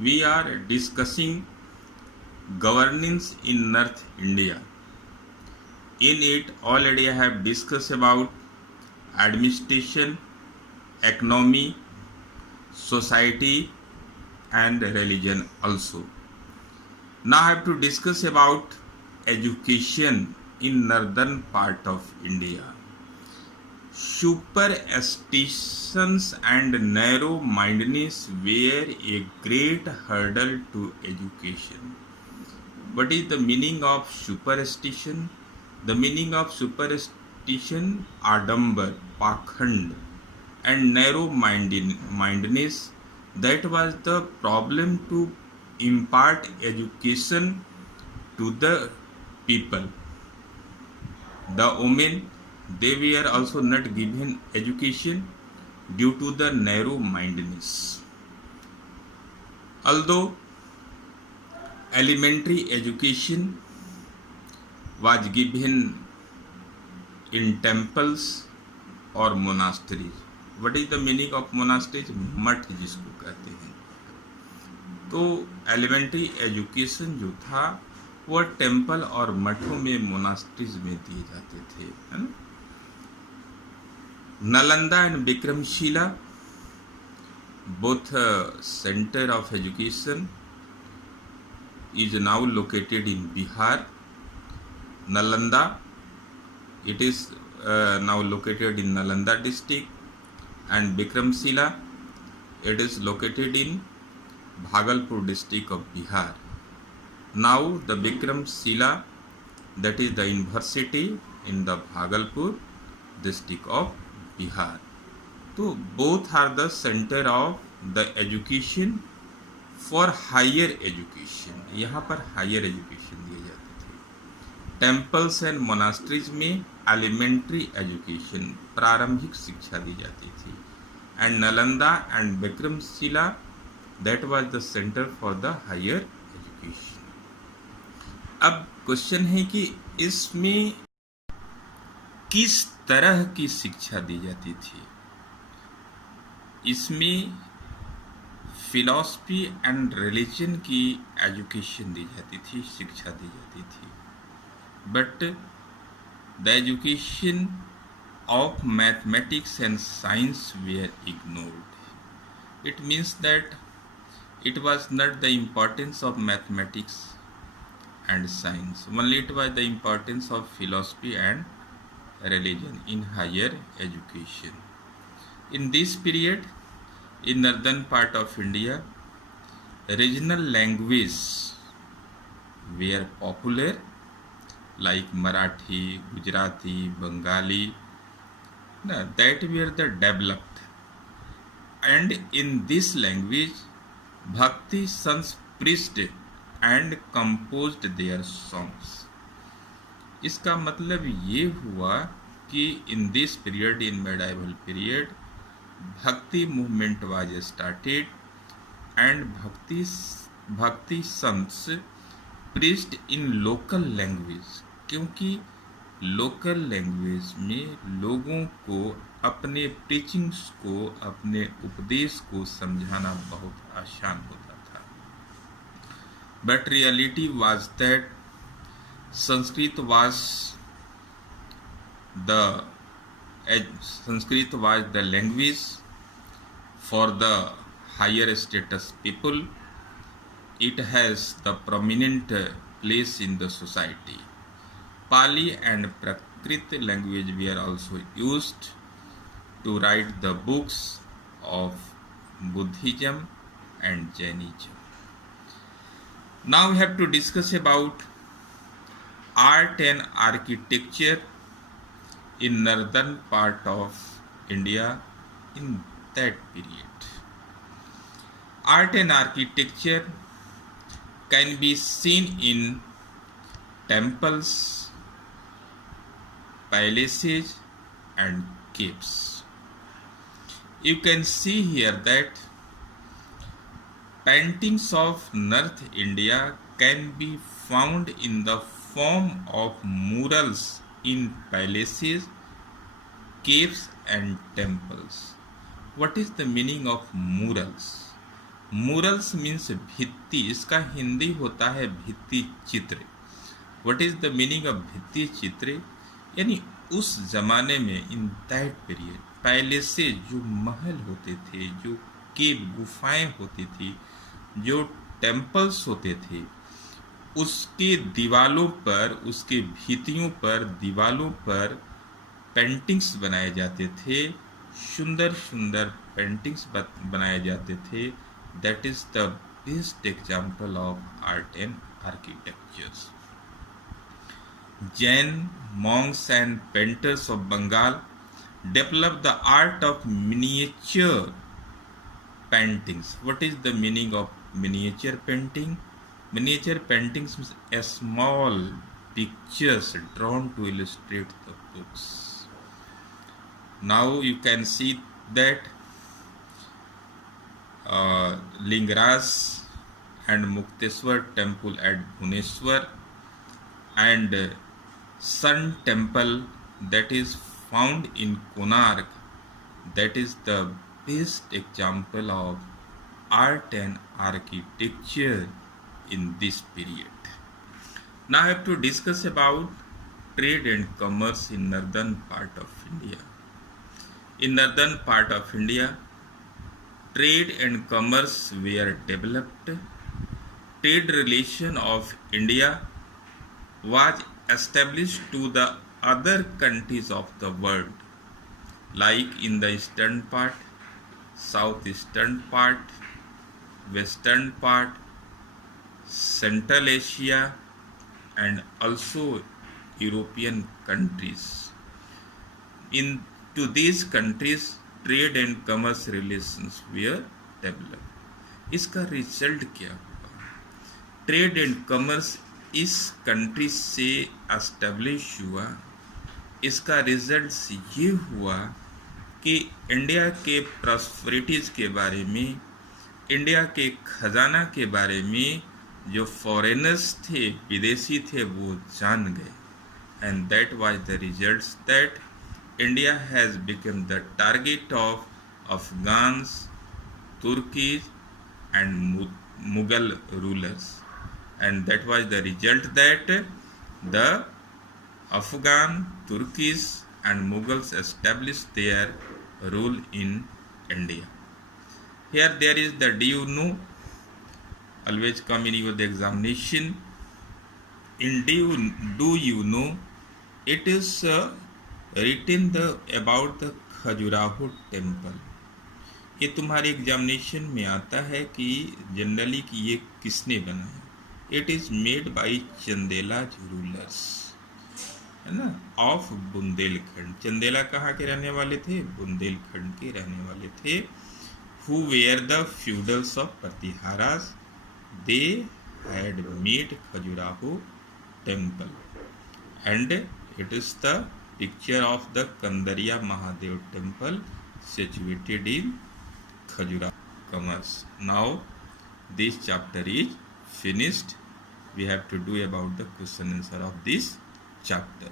we are discussing governance in North India. In it, already I have discussed about administration, economy, society, and religion also. Now I have to discuss about education in northern part of India. Superstitions and narrow-mindedness were a great hurdle to education. What is the meaning of superstition? The meaning of superstition, adambar, pakhand, and narrow-mindedness, that was the problem to impart education to the people. The women, they were also not given education due to the narrow-mindedness. Although elementary education was given in temples or monasteries. What is the meaning of monasteries? मठ जिसको कहते हैं. तो elementary education जो था वो temple और मठों में, मोनास्ट्रीज में दिए जाते थे, है ना. Nalanda and Vikramshila, both center of education, is now located in Bihar. Nalanda, it is now located in Nalanda district, and Vikramshila, it is located in Bhagalpur district of Bihar. Now the Vikramshila, that is the university in the Bhagalpur district of Bihar. So both are the center of the education for higher education. यहाँ पर higher education दिए जाते थे. Temples and monasteries में elementary education, प्रारंभिक शिक्षा दी जाती थी. And Nalanda and Vikramshila, that was the center for the higher education. अब क्वेश्चन है कि इसमें किस तरह की शिक्षा दी जाती थी. इसमें फिलॉसफी एंड रिलीजन की एजुकेशन दी जाती थी, शिक्षा दी जाती थी. But the education of mathematics and science were ignored. It means that it was not the importance of mathematics and science, only it was the importance of philosophy and religion in higher education. In this period, in northern part of India, regional languages were popular like Marathi, Gujarati, Bengali, that were the developed, and in this language Bhakti sons preached and composed their songs. इसका मतलब ये हुआ कि in this period, in medieval period, Bhakti movement was started and Bhakti sons preached in local language, क्योंकि local language में लोगों को अपने प्रीचिंग्स को, अपने उपदेश को समझाना बहुत आसान होता था. But reality was that Sanskrit was the language for the higher status people. It has the prominent place in the society. Pali and Prakrit language were also used to write the books of Buddhism and Jainism. Now we have to discuss about art and architecture in northern part of India in that period. Art and architecture can be seen in temples, palaces and caves. You can see here that paintings of North India can be found in the form of murals in palaces, caves and temples. What is the meaning of murals? Murals means भित्ति, इसका हिंदी होता है भित्ति चित्र। What is the meaning of भित्ति चित्र? यानी उस जमाने में, इन दैट पीरियड, पहले से जो महल होते थे, जो केव गुफाएं होती थी, जो टेम्पल्स होते थे, उसके दीवालों पर, उसके भित्तियों पर, दीवालों पर पेंटिंग्स बनाए जाते थे, सुंदर सुंदर पेंटिंग्स बनाए जाते थे। That is the best example of art and architectures. Jain monks and painters of Bengal developed the art of miniature paintings. What is the meaning of miniature painting? Miniature paintings means a small pictures drawn to illustrate the books. Now you can see that Lingaraj and Mukteswar temple at Bhubaneswar and Sun temple that is found in Konark, that is the best example of art and architecture in this period. Now I have to discuss about trade and commerce in northern part of India. In northern part of India, trade and commerce were developed. Trade relation of India was established to the other countries of the world, like in the eastern part, southeastern part, western part, Central Asia, and also European countries. To these countries, trade and commerce relations were developed. इसका result क्या हुआ? Trade and commerce इस country से establish हुआ। इसका result ये हुआ कि इंडिया के प्रॉस्पेरिटीज़ के बारे में, इंडिया के खजाना के बारे में जो फॉरेनर्स थे, विदेशी थे, वो जान गए। And that was the results that India has become the target of Afghans, Turkies and Mughal rulers. And that was the result that the Afghan, Turkish and Mughals established their rule in India. Here there is the do you know, always come in your examination. In do you know, it is written about the Khajuraho temple. ये तुम्हारे examination में आता है कि generally कि ये किसने बनाया। It is made by Chandela rulers, है ना, ऑफ बुंदेलखंड। चंदेला कहाँ के रहने वाले थे? बुंदेलखंड के रहने वाले थे। Who were the feudals of Pratiharas, they had made Khajuraho temple and it is the picture of the Kandariya Mahadev temple situated in Khajuraho commerce. Now this chapter is finished. We have to do about the question answer of this chapter.